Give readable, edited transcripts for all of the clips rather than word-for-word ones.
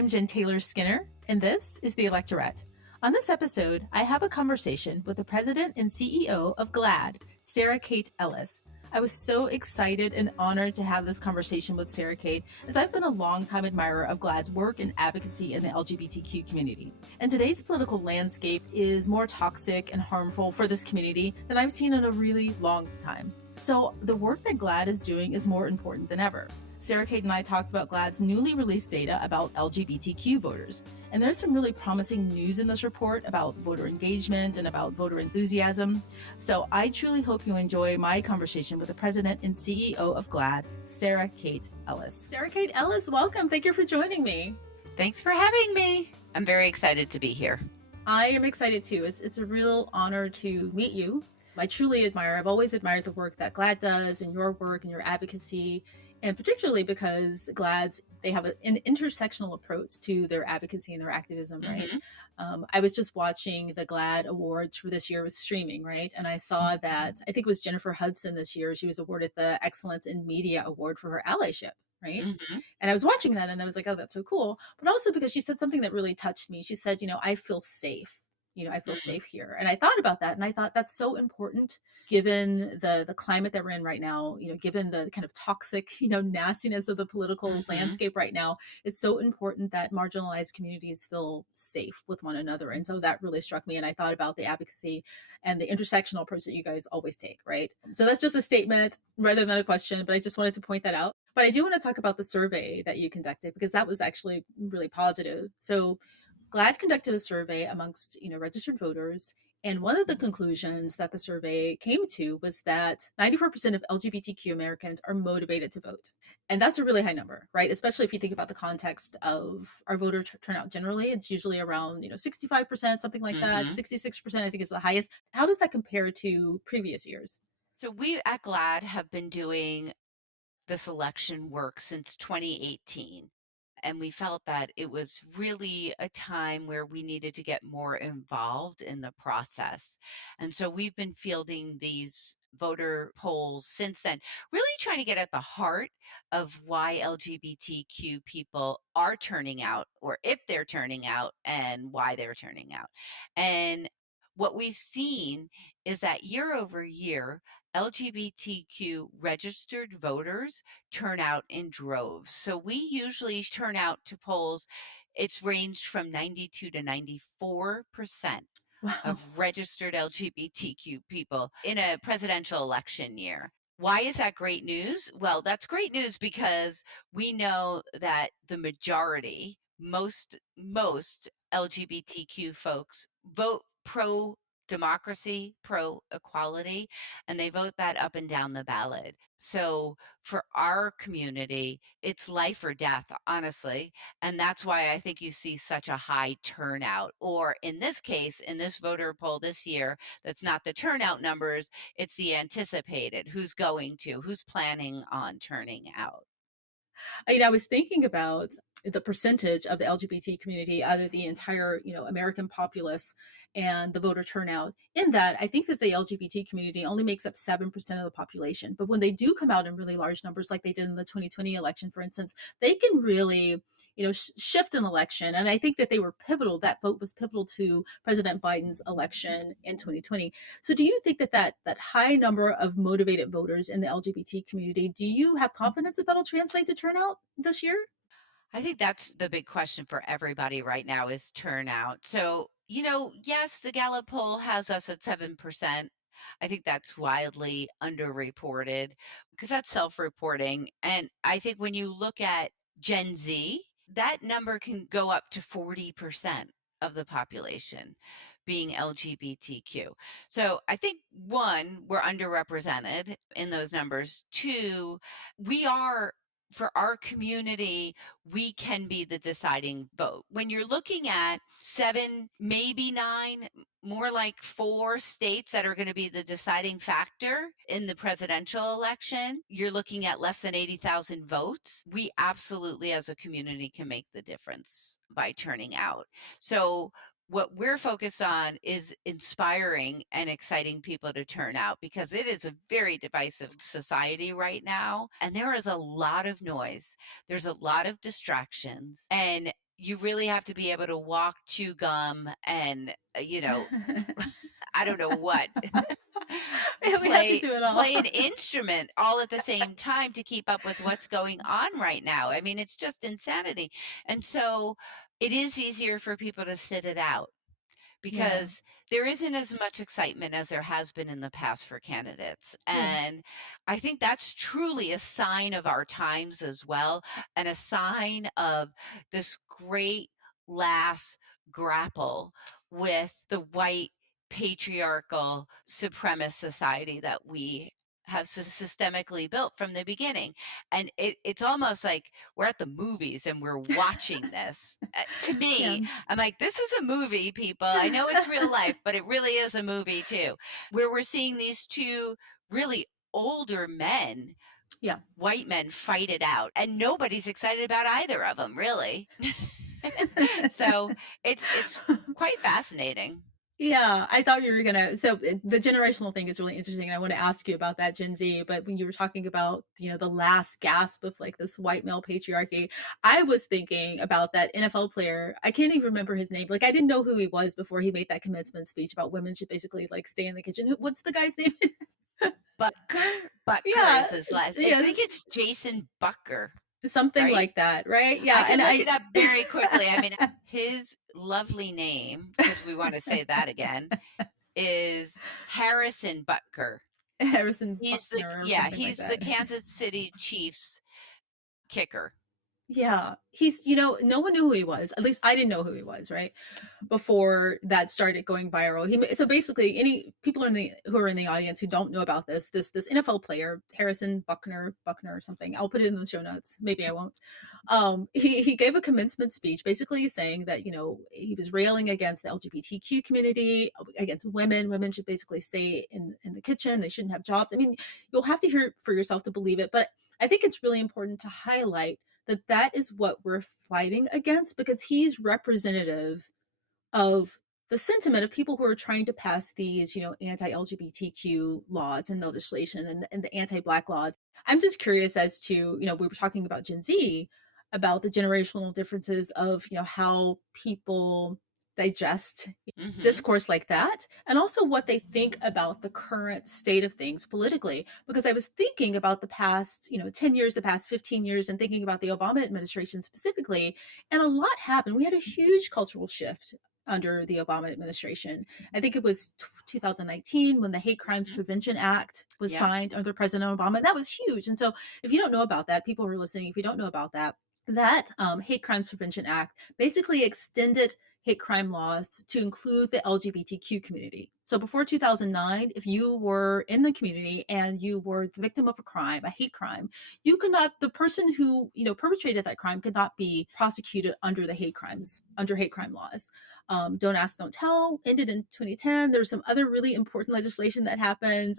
I'm Jen Taylor Skinner, and this is the Electorette. On this episode, I have a conversation with the president and CEO of GLAAD, Sarah Kate Ellis. I was so excited and honored to have this conversation with Sarah Kate, as I've been a longtime admirer of GLAAD's work and advocacy in the LGBTQ community. And today's political landscape is more toxic and harmful for this community than I've seen in a really long time. So the work that GLAAD is doing is more important than ever. Sarah Kate and I talked about GLAAD's newly released data about LGBTQ voters. And there's some really promising news in this report about voter engagement and about voter enthusiasm. So I truly hope you enjoy my conversation with the president and CEO of GLAAD, Sarah Kate Ellis. Sarah Kate Ellis, welcome. Thank you for joining me. Thanks for having me. I'm very excited to be here. I am excited too. It's a real honor to meet you. I've always admired the work that GLAAD does and your work and your advocacy. And particularly because GLAAD's, they have an intersectional approach to their advocacy and their activism, right? I was just watching the GLAAD Awards for this year with streaming, right? And I saw that, I think it was Jennifer Hudson this year, she was awarded the Excellence in Media Award for her allyship, right? And I was watching that and I was like, oh, that's so cool. But also because she said something that really touched me. She said, I feel safe. I feel safe here. And I thought about that. And I thought that's so important given the climate that we're in right now, given the kind of toxic, nastiness of the political landscape right now. It's so important that marginalized communities feel safe with one another. And so that really struck me. And I thought about the advocacy and the intersectional approach that you guys always take, right? So that's just a statement rather than a question, but I just wanted to point that out. But I do want to talk about the survey that you conducted because that was actually really positive. So GLAAD conducted a survey amongst, registered voters. And one of the conclusions that the survey came to was that 94% of LGBTQ Americans are motivated to vote. And that's a really high number, right? Especially if you think about the context of our voter turnout generally. It's usually around, 65%, something like that. 66%, I think, is the highest. How does that compare to previous years? So we at GLAAD have been doing this election work since 2018. And we felt that it was really a time where we needed to get more involved in the process. And so we've been fielding these voter polls since then, really trying to get at the heart of why LGBTQ people are turning out, or if they're turning out, and why they're turning out. And what we've seen is that year over year, LGBTQ registered voters turn out in droves. So we usually turn out to polls, it's ranged from 92 to 94% of registered LGBTQ people in a presidential election year. Why is that great news? Well, that's great news because we know that the majority, most LGBTQ folks vote pro democracy, pro equality, and they vote that up and down the ballot. So for our community, it's life or death, honestly. And that's why I think you see such a high turnout. Or in this case, in this voter poll this year, that's not the turnout numbers, it's the anticipated, who's planning on turning out. I was thinking about the percentage of the LGBT community out of the entire, American populace and the voter turnout. In that, I think that the LGBT community only makes up 7% of the population. But when they do come out in really large numbers, like they did in the 2020 election, for instance, they can really, shift an election. And I think that they were pivotal. That vote was pivotal to President Biden's election in 2020. So do you think that high number of motivated voters in the LGBT community, do you have confidence that that'll translate to turnout this year? I think that's the big question for everybody right now is turnout. So, yes, the Gallup poll has us at 7%. I think that's wildly underreported because that's self-reporting. And I think when you look at Gen Z, that number can go up to 40% of the population being LGBTQ. So I think one, we're underrepresented in those numbers. Two, for our community, we can be the deciding vote. When you're looking at 7, maybe 9, more like 4 states that are going to be the deciding factor in the presidential election, you're looking at less than 80,000 votes. We absolutely, as a community, can make the difference by turning out. So what we're focused on is inspiring and exciting people to turn out, because it is a very divisive society right now. And there is a lot of noise, there's a lot of distractions, and you really have to be able to walk, chew gum, and, I don't know what, Yeah, we have to do it all. play an instrument all at the same time to keep up with what's going on right now. I mean, it's just insanity. And so it is easier for people to sit it out, Yeah, because there isn't as much excitement as there has been in the past for candidates. yeah, And I think that's truly a sign of our times as well, and a sign of this great last grapple with the white patriarchal supremacist society that we have systemically built from the beginning. And it's almost like we're at the movies and we're watching this. To yeah. me, I'm like, this is a movie, people. I know it's real life, but it really is a movie too, where we're seeing these two really older men, Yeah. white men, fight it out. And nobody's excited about either of them, really. So it's quite fascinating. Yeah, I thought you were gonna. So the generational thing is really interesting, and I want to ask you about that Gen Z. But when you were talking about, the last gasp of like this white male patriarchy, I was thinking about that NFL player. I can't even remember his name. Like I didn't know who he was before he made that commencement speech about women should basically like stay in the kitchen. What's the guy's name? Butker Yeah, is his last. I yeah, think it's Jason Bucker, something right? like that, right? I Yeah, can and look it up very quickly. I mean, his lovely name, because we want to say that again, is Harrison Butker. Harrison Buckner or something like He's the that. Kansas City Chiefs kicker. Yeah, he's, no one knew who he was. At least I didn't know who he was, right? Before that started going viral. So basically, any people who are in the audience who don't know about this NFL player, Harrison Buckner or something. I'll put it in the show notes. Maybe I won't. He gave a commencement speech, basically saying that he was railing against the LGBTQ community, against women. Women should basically stay in the kitchen. They shouldn't have jobs. I mean, you'll have to hear it for yourself to believe it, but I think it's really important to highlight that is what we're fighting against, because he's representative of the sentiment of people who are trying to pass these, anti-LGBTQ laws and legislation, and the anti-Black laws. I'm just curious as to, we were talking about Gen Z, about the generational differences of, how people digest Hmm. discourse like that, and also what they think about the current state of things politically. Because I was thinking about the past, 10 years, the past 15 years, and thinking about the Obama administration specifically, and a lot happened. We had a huge cultural shift under the Obama administration. I think it was 2019 when the Hate Crimes Hmm. Prevention Act was Yep. signed under President Obama. That was huge. And so, if you don't know about that, people who are listening, if you don't know about that, Hate Crimes Prevention Act basically extended hate crime laws to include the LGBTQ community. So before 2009, if you were in the community and you were the victim of a crime, a hate crime, you could not, the person who, perpetrated that crime could not be prosecuted under hate crime laws. Don't Ask, Don't Tell ended in 2010. There was some other really important legislation that happened.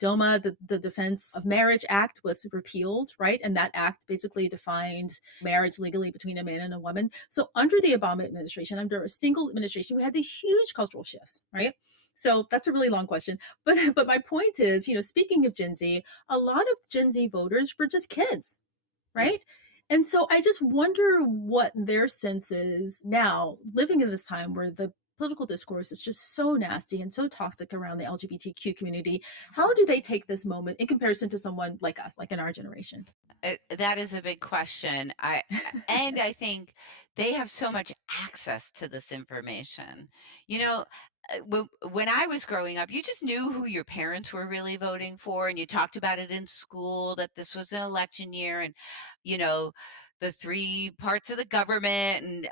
DOMA, the Defense of Marriage Act, was repealed, right? And that act basically defined marriage legally between a man and a woman. So under the Obama administration, under a single administration, we had these huge cultural shifts, right? So that's a really long question, but my point is, speaking of Gen Z, a lot of Gen Z voters were just kids, right? And so I just wonder what their sense is now, living in this time where the political discourse is just so nasty and so toxic around the LGBTQ community. How do they take this moment in comparison to someone like us, like in our generation? That is a big question. I think they have so much access to this information. You know, when I was growing up, you just knew who your parents were really voting for, and you talked about it in school that this was an election year, and you know the three parts of the government, and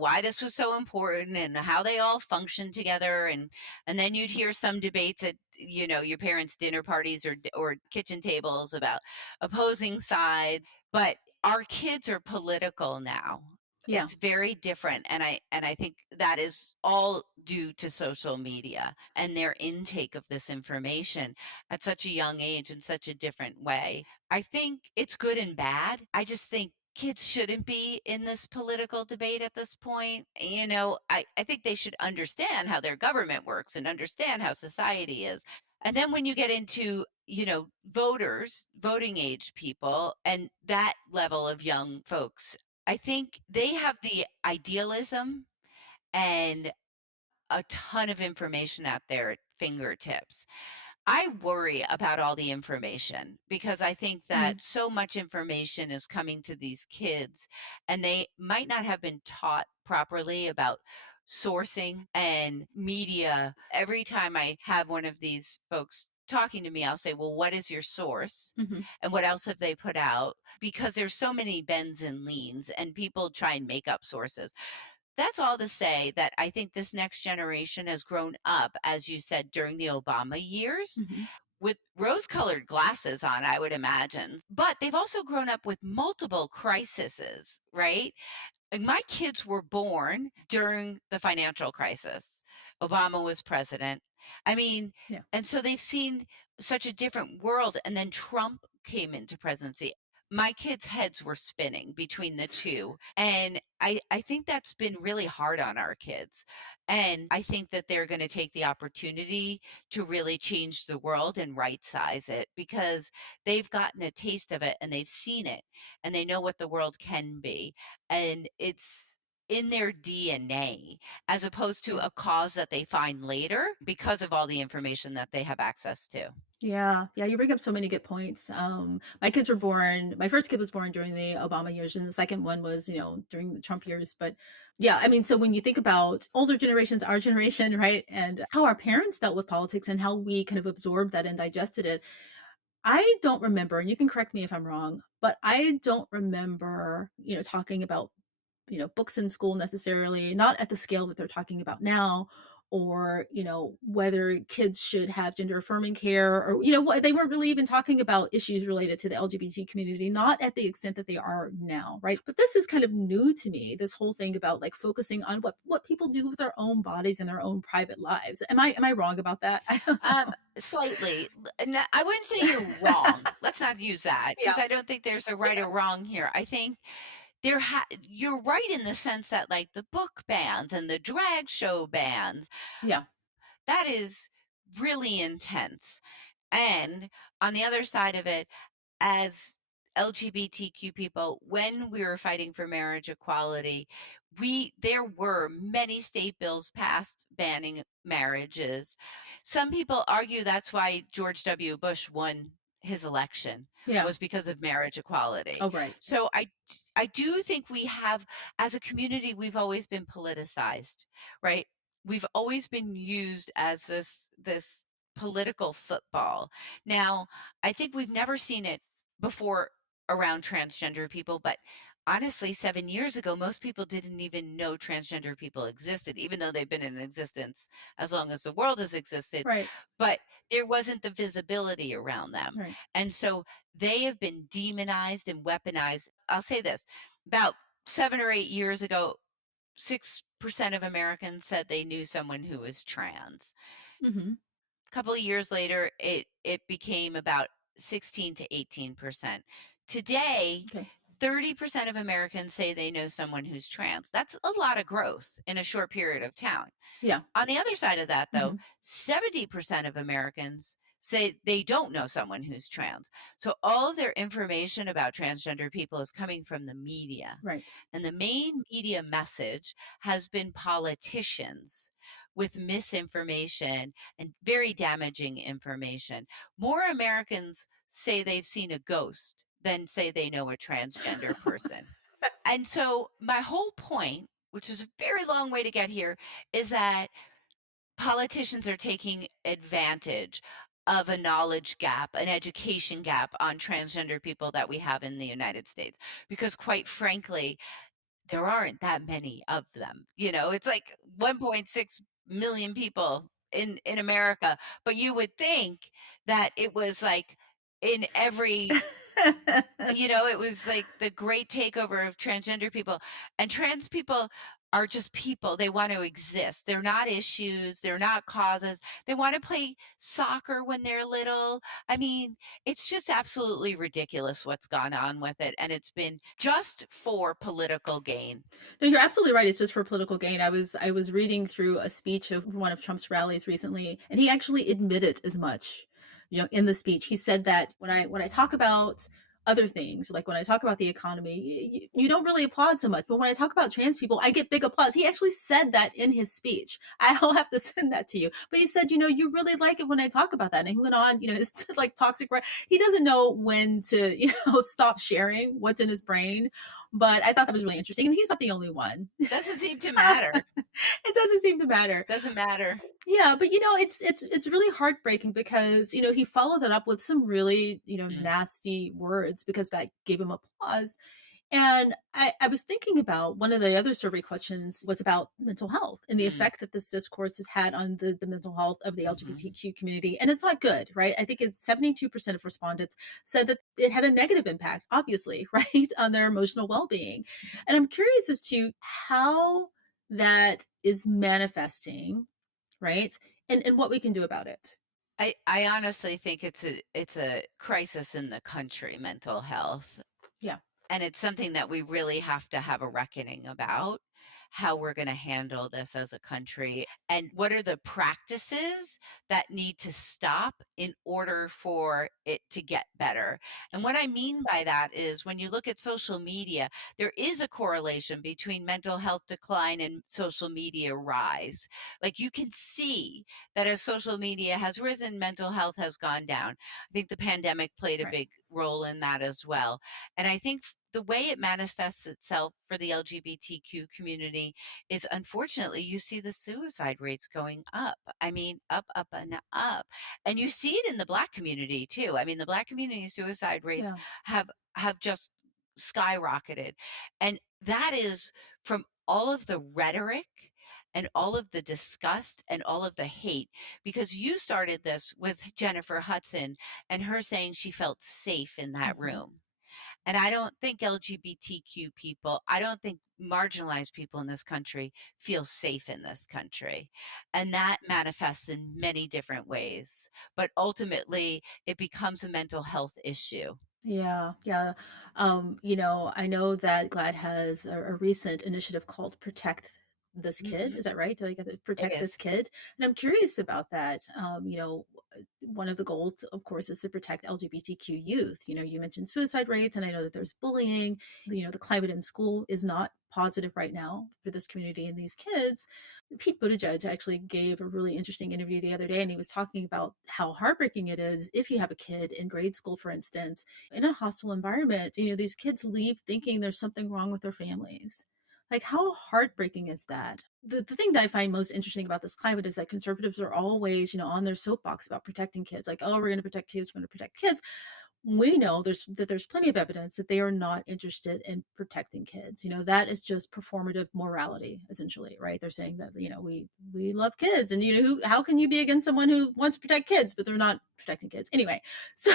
why this was so important, and how they all function together, and then you'd hear some debates at your parents' dinner parties or kitchen tables about opposing sides. But our kids are political now. Yeah. It's very different, and I think that is all due to social media and their intake of this information at such a young age in such a different way. I think it's good and bad. I just think kids shouldn't be in this political debate at this point. I think they should understand how their government works and understand how society is. And then when you get into, voters, voting age people, and that level of young folks, I think they have the idealism and a ton of information at their fingertips. I worry about all the information because I think Mm, that so much information is coming to these kids and they might not have been taught properly about sourcing and media. Every time I have one of these folks talking to me, I'll say, "Well, what is your source? hmm And what else have they put out?" Because there's so many bends and leans and people try and make up sources. That's all to say that I think this next generation has grown up, as you said, during the Obama years hmm with rose colored glasses on, I would imagine. But they've also grown up with multiple crises, right? And my kids were born during the financial crisis. Obama was president. I mean, Yeah. and so they've seen such a different world. And then Trump came into presidency. My kids' heads were spinning between the two. And I think that's been really hard on our kids. And I think that they're going to take the opportunity to really change the world and right size it because they've gotten a taste of it and they've seen it and they know what the world can be and it's in their DNA as opposed to Yeah. a cause that they find later because of all the information that they have access to. Yeah, yeah, you bring up so many good points. My kids were born. My first kid was born during the Obama years, and the second one was, during the Trump years. But yeah, I mean, so when you think about older generations, our generation, right, and how our parents dealt with politics and how we kind of absorbed that and digested it, I don't remember, and you can correct me if I'm wrong, but I don't remember, talking about books in school necessarily, not at the scale that they're talking about now, or, whether kids should have gender affirming care or, what they weren't really even talking about issues related to the LGBT community, not at the extent that they are now, right? But this is kind of new to me, this whole thing about like focusing on what people do with their own bodies and their own private lives. Am I wrong about that? I don't know. Slightly. I wouldn't say you're wrong. Let's not use that Yeah. because I don't think there's a right Yeah. or wrong here. I think you're right in the sense that like the book bans and the drag show bans, Yeah. that is really intense. And on the other side of it, as LGBTQ people, when we were fighting for marriage equality, there were many state bills passed banning marriages. Some people argue that's why George W. Bush won his election Yeah. was because of marriage equality. Oh, right. So I do think we have as a community we've always been politicized, right? We've always been used as this political football. Now, I think we've never seen it before around transgender people, but honestly, 7 years ago, most people didn't even know transgender people existed, even though they've been in existence as long as the world has existed. Right. But there wasn't the visibility around them. Right. And so they have been demonized and weaponized. I'll say this about 7 or 8 years ago, 6% of Americans said they knew someone who was trans. Hmm. Couple of years later, it became about 16 to 18%. Today, Okay. 30% of Americans say they know someone who's trans. That's a lot of growth in a short period of time. Yeah. On the other side of that, though, Hmm. 70% of Americans say they don't know someone who's trans. So all of their information about transgender people is coming from the media. Right. And the main media message has been politicians with misinformation and very damaging information. More Americans say they've seen a ghost than say they know a transgender person. And so, my whole point, which is a very long way to get here, is that politicians are taking advantage of a knowledge gap, an education gap on transgender people that we have in the United States. Because, quite frankly, there aren't that many of them. It's like 1.6 million people in America, but you would think that it was like in every it was like the great takeover of transgender people and trans people are just people. They want to exist. They're not issues, they're not causes. They want to play soccer when they're little. I mean, it's just absolutely ridiculous what's gone on with it, and it's been just for political gain. No, you're absolutely right. It's just for political gain. I was reading through a speech of one of Trump's rallies recently, and he actually admitted as much. In the speech, he said that when I talk about other things, like when I talk about the economy, you don't really applaud so much. But when I talk about trans people, I get big applause. He actually said that in his speech. I'll have to send that to you. But he said, you really like it when I talk about that. And he went on, it's like toxic. He doesn't know when to, stop sharing what's in his brain, but I thought that was really interesting, and he's not the only one. Doesn't seem to matter. It doesn't seem to matter. Doesn't matter. Yeah, but it's really heartbreaking because he followed that up with some really Mm, nasty words because that gave him applause. And I was thinking about one of the other survey questions was about mental health and the mm, effect that this discourse has had on the mental health of the mhm. LGBTQ community. And it's not good, right? I think it's 72% of respondents said that it had a negative impact, obviously, right, on their emotional well being. And I'm curious as to how that is manifesting, right? And what we can do about it. I honestly think it's a crisis in the country, mental health. Yeah. And it's something that we really have to have a reckoning about, how we're gonna handle this as a country, and what are the practices that need to stop in order for it to get better. And what I mean by that is when you look at social media, there is a correlation between mental health decline and social media rise. Like, you can see that as social media has risen, mental health has gone down. I think the pandemic played a Right. big role in that as well. And I think the way it manifests itself for the LGBTQ community is, unfortunately, you see the suicide rates going up. I mean, up, up, and up. And you see it in the Black community too. I mean, the Black community suicide rates Yeah. have just skyrocketed. And that is from all of the rhetoric and all of the disgust and all of the hate, because you started this with Jennifer Hudson and her saying she felt safe in that Hmm. room. And I don't think LGBTQ people, I don't think marginalized people in this country feel safe in this country. And that manifests in many different ways. But ultimately, it becomes a mental health issue. Yeah, yeah. I know that GLAAD has a recent initiative called Protect This Kid. Hmm. Is that right? Did I get it? It Protect is. This Kid. And I'm curious about that. One of the goals, of course, is to protect LGBTQ youth. You mentioned suicide rates, and I know that there's bullying. The climate in school is not positive right now for this community and these kids. Pete Buttigieg actually gave a really interesting interview the other day, and he was talking about how heartbreaking it is if you have a kid in grade school, for instance, in a hostile environment. These kids leave thinking there's something wrong with their families. Like, how heartbreaking is that? The thing that I find most interesting about this climate is that conservatives are always, on their soapbox about protecting kids. Like, oh, we're going to protect kids, we're going to protect kids. We know there's plenty of evidence that they are not interested in protecting kids. That is just performative morality, essentially, right? They're saying that we love kids, and how can you be against someone who wants to protect kids but they're not protecting kids anyway? So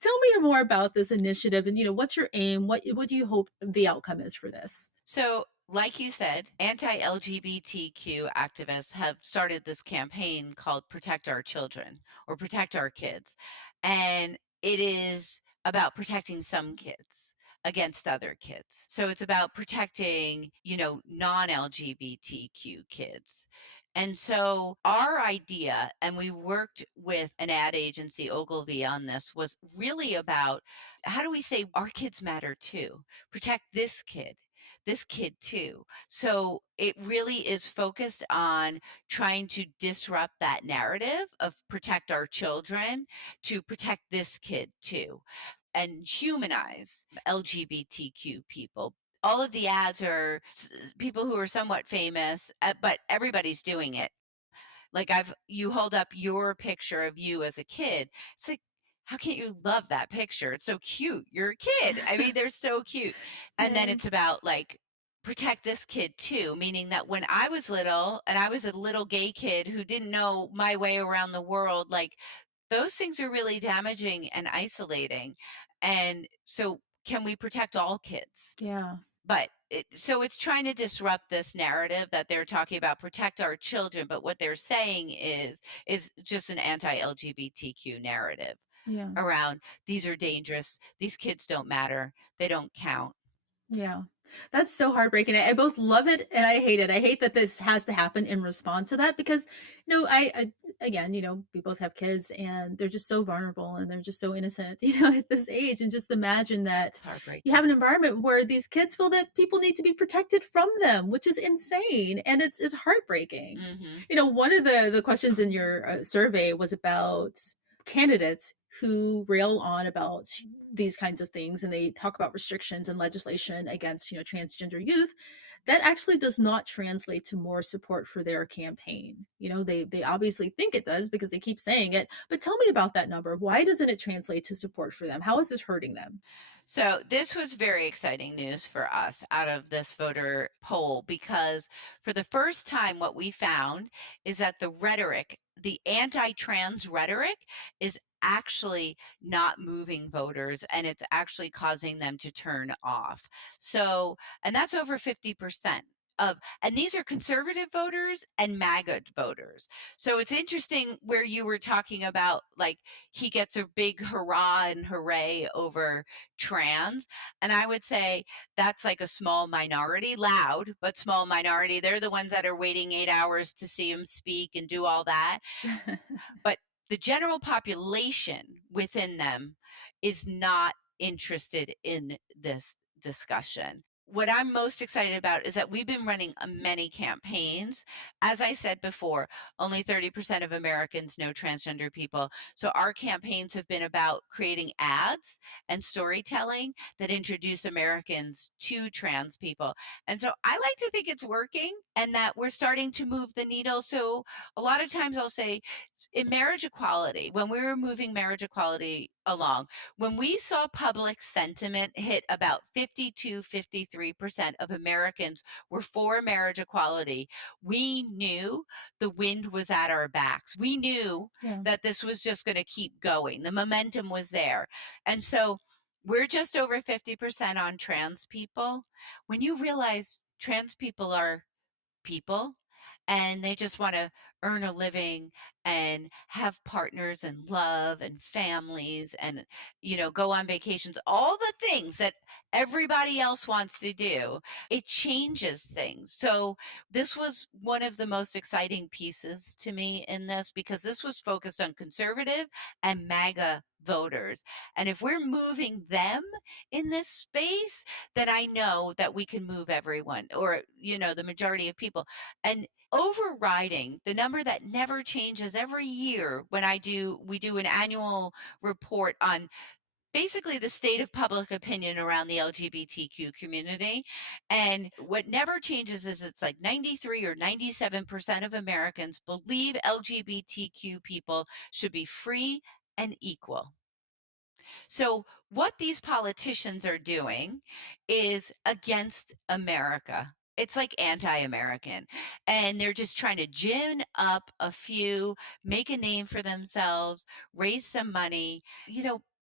tell me more about this initiative, and what's your aim? What do you hope the outcome is for this? So, like you said, anti LGBTQ activists have started this campaign called Protect Our Children or Protect Our Kids. And it is about protecting some kids against other kids. So it's about protecting, non LGBTQ kids. And so our idea, and we worked with an ad agency, Ogilvy, on this, was really about how do we say our kids matter too? Protect this kid too. So it really is focused on trying to disrupt that narrative of protect our children to protect this kid too and humanize LGBTQ people. All of the ads are people who are somewhat famous, but everybody's doing it. Like, you hold up your picture of you as a kid. It's like, how can't you love that picture? It's so cute. You're a kid. I mean, they're so cute. And then Yeah. it's about like protect this kid too, meaning that when I was little and I was a little gay kid who didn't know my way around the world, like those things are really damaging and isolating. And so can we protect all kids? Yeah. But so it's trying to disrupt this narrative that they're talking about protect our children, but what they're saying is just an anti-LGBTQ narrative Yeah. around these are dangerous, these kids don't matter, they don't count. Yeah. That's so heartbreaking. I both love it and I hate it. I hate that this has to happen in response to that because, I again, we both have kids and they're just so vulnerable and they're just so innocent, at this age. And just imagine that It's you have heartbreaking. an environment where these kids feel that people need to be protected from them, which is insane and it's heartbreaking. Mhm. One of the questions in your survey was about candidates who rail on about these kinds of things and they talk about restrictions and legislation against transgender youth that actually does not translate to more support for their campaign. They obviously think it does because they keep saying it, but tell me about that number. Why doesn't it translate to support for them? How is this hurting them? So this was very exciting news for us out of this voter poll because for the first time, what we found is that the rhetoric, the anti-trans rhetoric, is actually not moving voters and it's actually causing them to turn off. So, and that's over 50% of, and these are conservative voters and MAGA voters. So it's interesting where you were talking about like he gets a big hurrah and hooray over trans. And I would say that's like a small minority, loud, but small minority. They're the ones that are waiting 8 hours to see him speak and do all that. But the general population within them is not interested in this discussion. What I'm most excited about is that we've been running many campaigns. As I said before, only 30% of Americans know transgender people. So our campaigns have been about creating ads and storytelling that introduce Americans to trans people. And so I like to think it's working and that we're starting to move the needle. So a lot of times I'll say, in marriage equality, when we were moving marriage equality along, when we saw public sentiment hit about 52, 53% of Americans were for marriage equality, we knew the wind was at our backs. We knew Yeah. that this was just going to keep going. The momentum was there. And so we're just over 50% on trans people. When you realize trans people are people and they just want to earn a living and have partners and love and families and go on vacations, all the things that everybody else wants to do, it changes things. So this was one of the most exciting pieces to me in this because this was focused on conservative and MAGA voters, and if we're moving them in this space, then I know that we can move everyone or, the majority of people. And overriding the number that never changes every year when we do an annual report on basically the state of public opinion around the LGBTQ community. And what never changes is it's like 93 or 97% of Americans believe LGBTQ people should be free and equal. So, what these politicians are doing is against America. It's like anti American. And they're just trying to gin up a few, make a name for themselves, raise some money.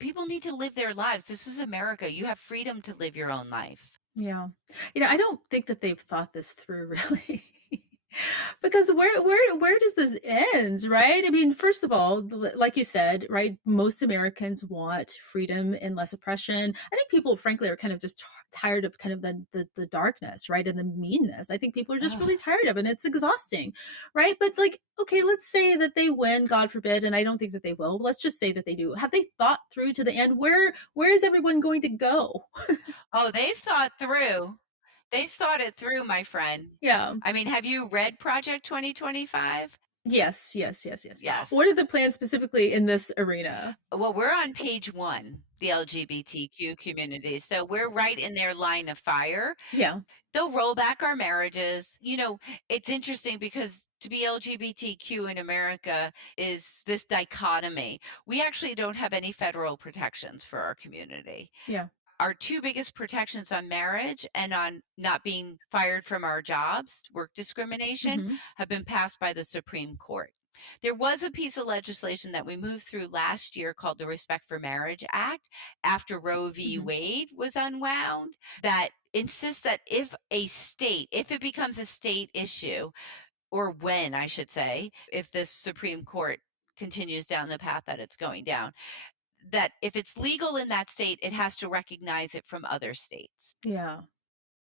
People need to live their lives. This is America. You have freedom to live your own life. Yeah. I don't think that they've thought this through really. Because where does this end, right? I mean, first of all, like you said, right, most Americans want freedom and less oppression. I think people frankly are kind of just tired of kind of the darkness, right? And the meanness. I think people are just really Ugh. tired of it and it's exhausting, right? But like, okay, let's say that they win, God forbid, and I don't think that they will. But let's just say that they do. Have they thought through to the end? Where is everyone going to go? Oh, they've thought through. They've thought it through, my friend. Yeah. I mean, have you read Project 2025? Yes, yes, yes, yes. What are Yes. the plans specifically in this arena? Well, we're on page 1, the LGBTQ community, so we're right in their line of fire. Yeah. They'll roll back our marriages. It's interesting because to be LGBTQ in America is this dichotomy. We actually don't have any federal protections for our community. Yeah. Our 2 biggest protections on marriage and on not being fired from our jobs, work discrimination, Mhm. have been passed by the Supreme Court. There was a piece of legislation that we moved through last year called the Respect for Marriage Act after Roe v. Mhm. Wade was unwound that insists that if it becomes a state issue, or when I should say, if this Supreme Court continues down the path that it's going down, that if it's legal in that state, it has to recognize it from other states. Yeah.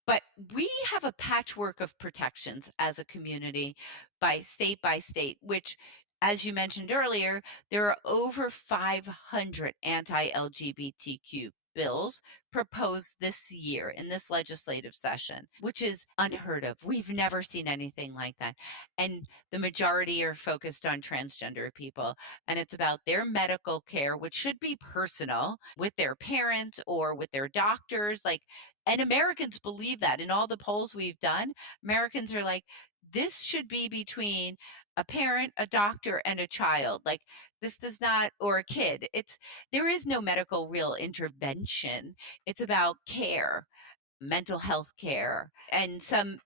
But we have a patchwork of protections as a community by state, which, as you mentioned earlier, there are over 500 anti-LGBTQ bills proposed this year in this legislative session, which is unheard of. We've never seen anything like that. And the majority are focused on transgender people. And it's about their medical care, which should be personal with their parents or with their doctors. Like, and Americans believe that in all the polls we've done, Americans are like, this should be between a parent, a doctor, and a child. Like, this does not, or a kid. There is no medical real intervention. It's about care, mental health care, and some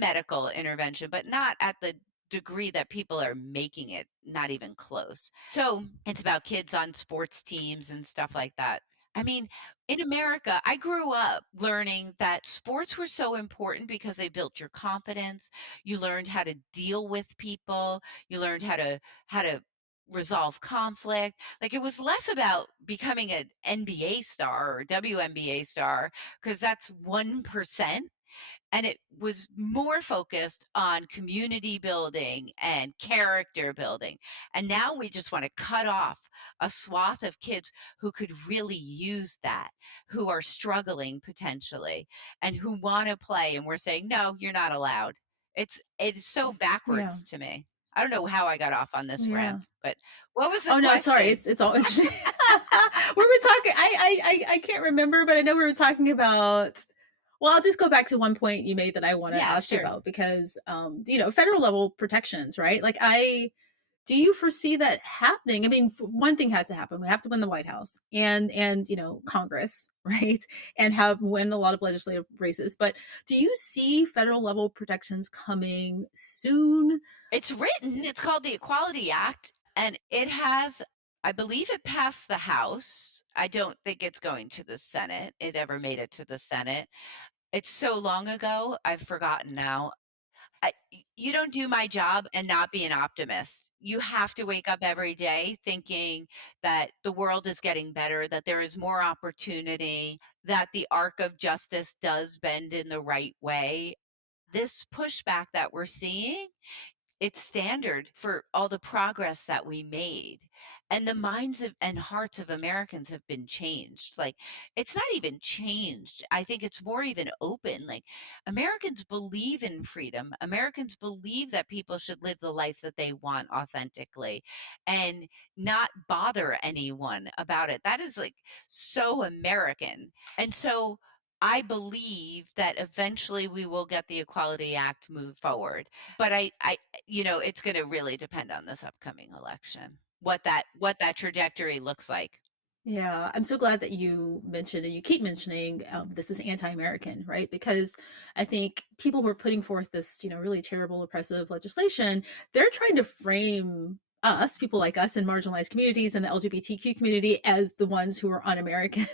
medical intervention, but not at the degree that people are making it, not even close. So it's about kids on sports teams and stuff like that. I mean, in America, I grew up learning that sports were so important because they built your confidence. You learned how to deal with people. You learned how to resolve conflict. Like, it was less about becoming an NBA star or WNBA star, because that's 1%, and it was more focused on community building and character building. And now we just want to cut off a swath of kids who could really use that, who are struggling potentially, and who want to play. And we're saying, no, you're not allowed. It's so Yeah. backwards to me. I don't know how I got off on this Yeah. rant, but what was the Oh no, sorry. question? It's all interesting. We were talking. I can't remember, but I know we were talking about. Well, I'll just go back to one point you made that I want to Yeah, ask you sure. about because, federal level protections, right? Like, do you foresee that happening? I mean, one thing has to happen. We have to win the White House and Congress, right? And have win a lot of legislative races. But do you see federal level protections coming soon? It's written, it's called the Equality Act, and I believe it passed the House. I don't think it's going to the Senate. It ever made it to the Senate. It's so long ago, I've forgotten now. You don't do my job and not be an optimist. You have to wake up every day thinking that the world is getting better, that there is more opportunity, that the arc of justice does bend in the right way. This pushback that we're seeing, it's standard for all the progress that we made. And the minds and hearts of Americans have been changed. Like, it's not even changed. I think it's more even open. Like, Americans believe in freedom. Americans believe that people should live the life that they want authentically and not bother anyone about it. That is like so American. And so I believe that eventually we will get the Equality Act moved forward. But it's going to really depend on this upcoming election, what that trajectory looks like. Yeah, I'm so glad that you mentioned and you keep mentioning this is anti-American, right? Because I think people who are putting forth this, really terrible, oppressive legislation, they're trying to frame us, people like us in marginalized communities and the LGBTQ community, as the ones who are un-American,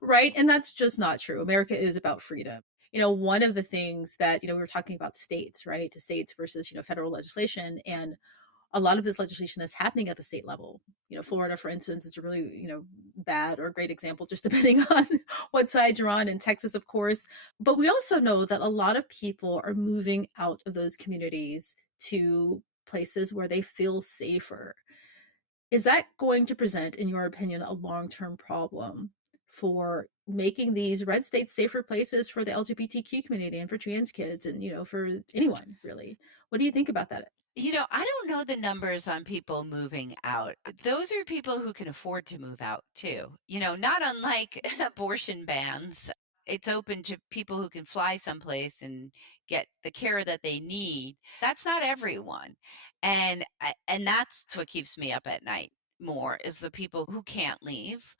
right? And that's just not true. America is about freedom. One of the things that, we were talking about states, right? States versus, federal legislation. And a lot of this legislation is happening at the state level. Florida, for instance, is a really, bad or great example, just depending on what side you're on, and Texas, of course. But we also know that a lot of people are moving out of those communities to places where they feel safer. Is that going to present, in your opinion, a long-term problem for making these red states safer places for the LGBTQ community and for trans kids and, for anyone really? What do you think about that? I don't know the numbers on people moving out. Those are people who can afford to move out too. Not unlike abortion bans. It's open to people who can fly someplace and get the care that they need. That's not everyone. And that's what keeps me up at night more, is the people who can't leave.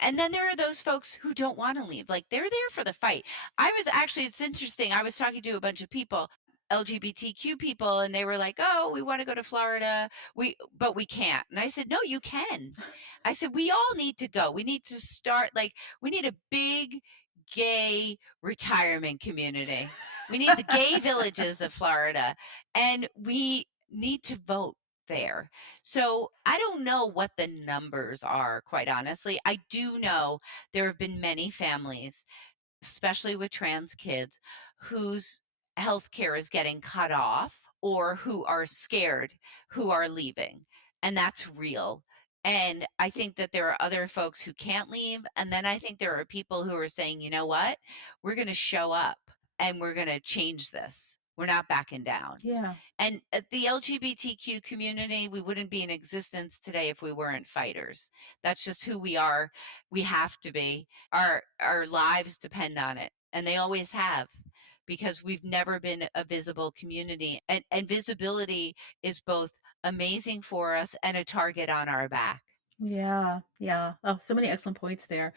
And then there are those folks who don't want to leave. Like, they're there for the fight. It's interesting. I was talking to a bunch of people. LGBTQ people, and they were like, "Oh, we want to go to Florida. But we can't." And I said, "No, you can." I said, "We all need to go. We need to start like we need a big gay retirement community. We need the gay villages of Florida, and we need to vote there." So I don't know what the numbers are, quite honestly. I do know there have been many families, especially with trans kids, whose healthcare is getting cut off or who are scared, who are leaving. And that's real. And I think that there are other folks who can't leave. And then I think there are people who are saying, you know what? We're going to show up and we're going to change this. We're not backing down. Yeah. And the LGBTQ community, we wouldn't be in existence today if we weren't fighters. That's just who we are. We have to be. Our lives depend on it, and they always have, because we've never been a visible community. And visibility is both amazing for us and a target on our back. Yeah. Yeah. Oh, so many excellent points there.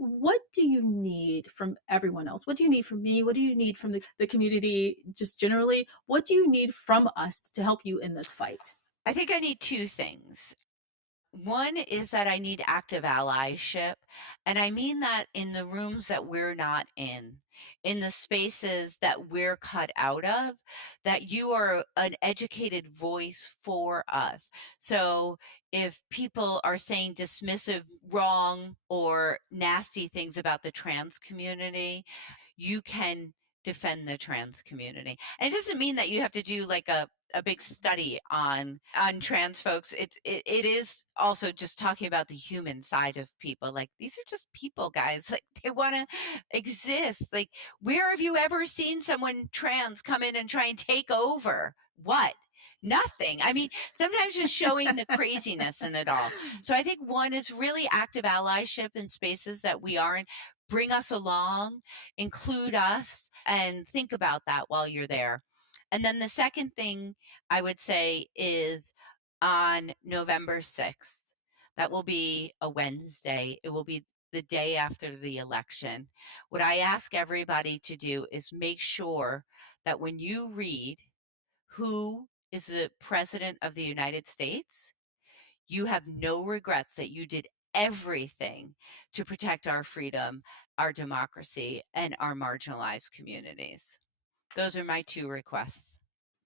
What do you need from everyone else? What do you need from me? What do you need from the community just generally? What do you need from us to help you in this fight? I think I need two things. One is that I need active allyship. And I mean that in the rooms that we're not in the spaces that we're cut out of, that you are an educated voice for us. So if people are saying dismissive, wrong, or nasty things about the trans community, you can defend the trans community. And it doesn't mean that you have to do like a big study on trans folks. It is also just talking about the human side of people. Like, these are just people, guys. Like, they want to exist. Like, where have you ever seen someone trans come in and try and take over? What? Nothing. I mean, sometimes just showing the craziness in it all. So I think one is really active allyship in spaces that we are in. Bring us along, include us, and think about that while you're there. And then the second thing I would say is on November 6th. That will be a Wednesday. It will be the day after the election. What I ask everybody to do is make sure that when you read who is the President of the United States, you have no regrets, that you did everything to protect our freedom, our democracy, and our marginalized communities. Those are my two requests.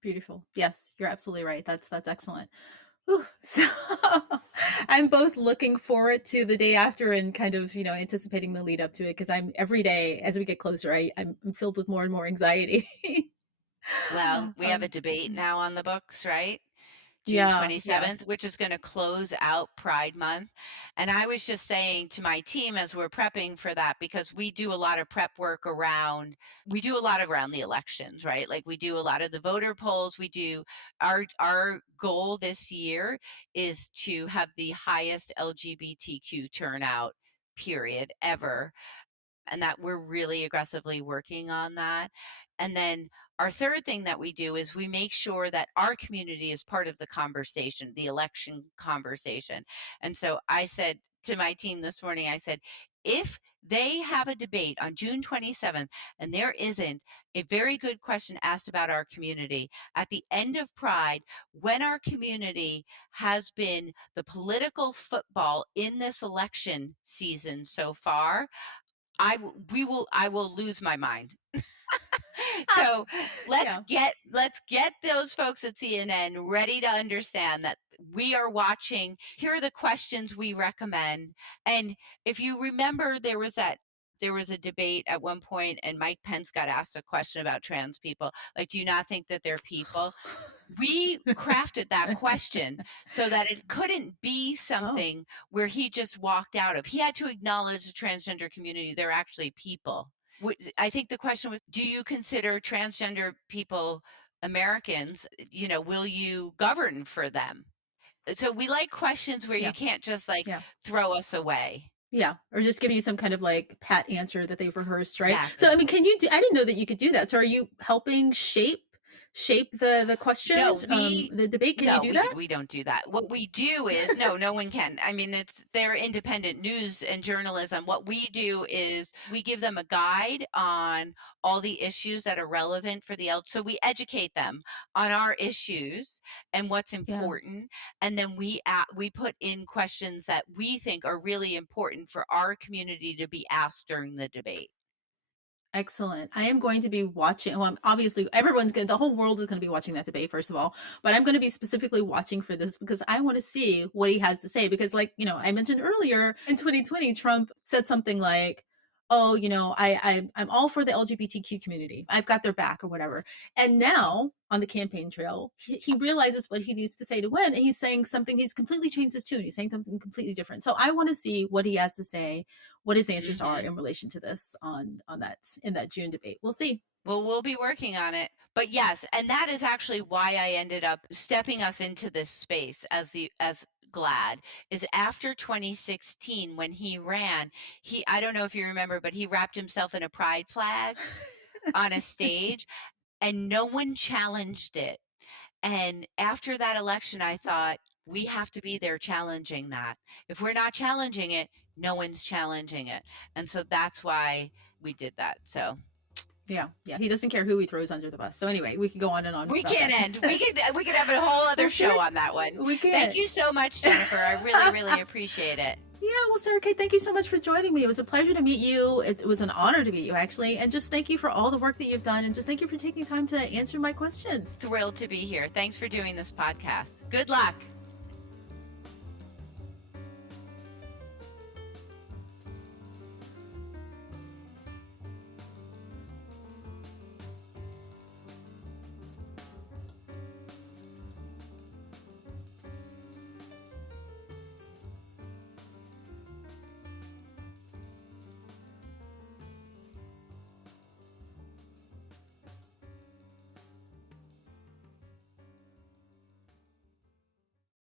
Beautiful. Yes, you're absolutely right. That's excellent. Whew. So I'm both looking forward to the day after and kind of, anticipating the lead up to it, because I'm every day as we get closer, I'm filled with more and more anxiety. Well, we have a um, debate now on the books, right? June yeah, 27th, yes. which is going to close out Pride Month. And I was just saying to my team as we're prepping for that, because we do a lot of prep work around, the elections, right? Like, we do a lot of the voter polls. We do our goal this year is to have the highest LGBTQ turnout period ever, and that we're really aggressively working on that. And then our third thing that we do is we make sure that our community is part of the conversation, the election conversation. And so I said to my team this morning, I said, if they have a debate on June 27th and there isn't a very good question asked about our community at the end of Pride, when our community has been the political football in this election season so far, I will lose my mind. So Yeah. let's get those folks at CNN ready to understand that we are watching. Here are the questions we recommend. And if you remember, there was a debate at one point, and Mike Pence got asked a question about trans people. Like, do you not think that they're people? We crafted that question so that it couldn't be Oh, something where he just walked out of. He had to acknowledge the transgender community. They're actually people. I think the question was, do you consider transgender people Americans? Will you govern for them? So we like questions where you yeah, can't just like yeah. throw us away. Yeah, or just give you some kind of like pat answer that they've rehearsed, right? So, Exactly. I mean, can you do I didn't know that you could do that. So, are you helping shape shape the No, questions, we the debate? Can you no, do that? we don't do that. What we do is no, no one can. I mean, it's they're independent news and journalism. What we do is we give them a guide on all the issues that are relevant for the so we educate them on our issues and what's Yeah. important, and then we put in questions that we think are really important for our community to be asked during the debate. Excellent. I am going to be watching. Well, obviously, everyone's going. The whole world is going to be watching that debate, first of all. But I'm going to be specifically watching for this because I want to see what he has to say. Because, like I mentioned earlier, in 2020, Trump said something like, "Oh, I'm all for the LGBTQ community. I've got their back, or whatever." And now on the campaign trail, he realizes what he needs to say to win, and he's saying something. He's completely changed his tune. He's saying something completely different. So I want to see what he has to say, what his answers are Mhm. in relation to this on that in that June debate. We'll see. Well, we'll be working on it. But yes, and that is actually why I ended up stepping us into this space as GLAAD is after 2016 when he ran, I don't know if you remember, but he wrapped himself in a pride flag on a stage and no one challenged it. And after that election, I thought we have to be there challenging that. If we're not challenging it, no one's challenging it. And so that's why we did that. So Yeah, he doesn't care who he throws under the bus. So anyway, we could go on and on we about can't that. end. We could have a whole other Well, show sure, on that one. we Thank can. you so much, Jennifer. I really, really appreciate it. Yeah, well, Sarah Kate, thank you so much for joining me. It was a pleasure to meet you. It was an honor to meet you, actually. And just thank you for all the work that you've done. And just thank you for taking time to answer my questions. Thrilled to be here. Thanks for doing this podcast. Good luck.